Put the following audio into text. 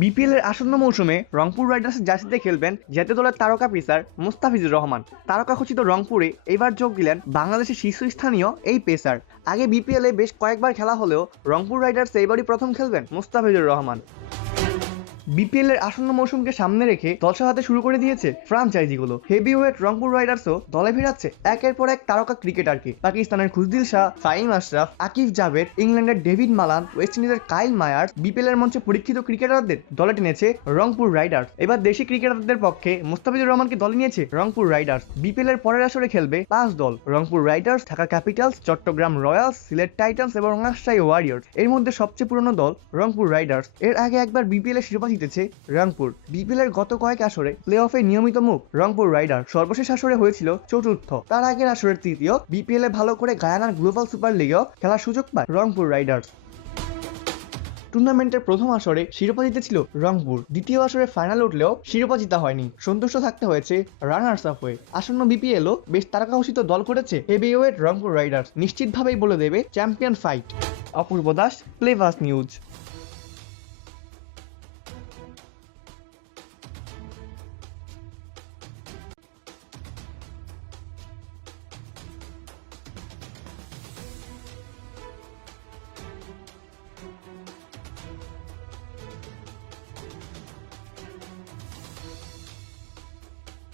BPL এর আসন্ন মৌসুমে রংপুর রাইডার্সের জার্সিতে খেলবেন জাতীয় দলের তারকা পেসার মুস্তাফিজুর রহমান। তারকা খচিত রংপুরে এবার যোগ দিলেন বাংলাদেশের শীর্ষস্থানীয় এই পেসার। আগে বিপিএলে বেশ কয়েকবার খেলা হলেও রংপুর রাইডার্স এবারই প্রথম খেলবেন মুস্তাফিজুর রহমান। বিপিএল এর আসন্ন মৌসুমকে সামনে রেখে দল সাজাতে শুরু করে দিয়েছে ফ্রাঞ্চাইজিগুলো। হেভিওয়েট রংপুর রাইডার্সও দলে ফেরাচ্ছে একের পর এক তারকা ক্রিকেটারকে। পাকিস্তানের খুশদিল শাহ, ফাহিম আশরাফ, আকিব জাভেদ, ইংল্যান্ডের ডেভিড মালান, ওয়েস্ট ইন্ডিজের কাইল মায়ার্স, বিপিএল এর মঞ্চে পরীক্ষিত ক্রিকেটারদের দলে টেনেছে রংপুর রাইডার্স। এবার দেশি ক্রিকেটারদের পক্ষে মুস্তাফিজুর রহমানকে দলে নিয়েছে রংপুর রাইডার্স। বিপিএল এর পরের আসরে খেলবে 5 দল: Rangpur Riders, Dhaka Capitals, Chattogram Royals, Sylhet Titans এবং রাজশাহী ওয়ারিয়র্স। এর মধ্যে সবচেয়ে পুরনো দল রংপুর রাইডার্স। এর আগে একবার বিপিএল এর শিরোপা জিতেছে রংপুর। বিপিএল এর গত কয়েক আসরে প্লে অফে নিয়মিত মুখ রংপুর রাইডার। সর্বশেষ আসরে হয়েছিল চতুর্থ। তার আগের আসরের তৃতীয়। বিপিএল এ ভালো করে গায়ানার গ্লোবাল সুপার লিগেও খেলার সুযোগ পায় রংপুর রাইডার্স। টুর্নামেন্টের প্রথম আসরে শিরোপা জিতেছিল রংপুর। দ্বিতীয় আসরে ফাইনাল উঠলেও শিরোপা জিতা হয়নি, সন্তুষ্ট থাকতে হয়েছে রানার্স আপ হয়ে। আসন্ন বিপিএলও বেশ তারকাঘোষিত দল করেছে হেভিওয়েট রংপুর রাইডার্স। নিশ্চিতভাবেই বলে দেবে চ্যাম্পিয়ন ফাইট। অপূর্ব দাস, প্লেভাস নিউজ।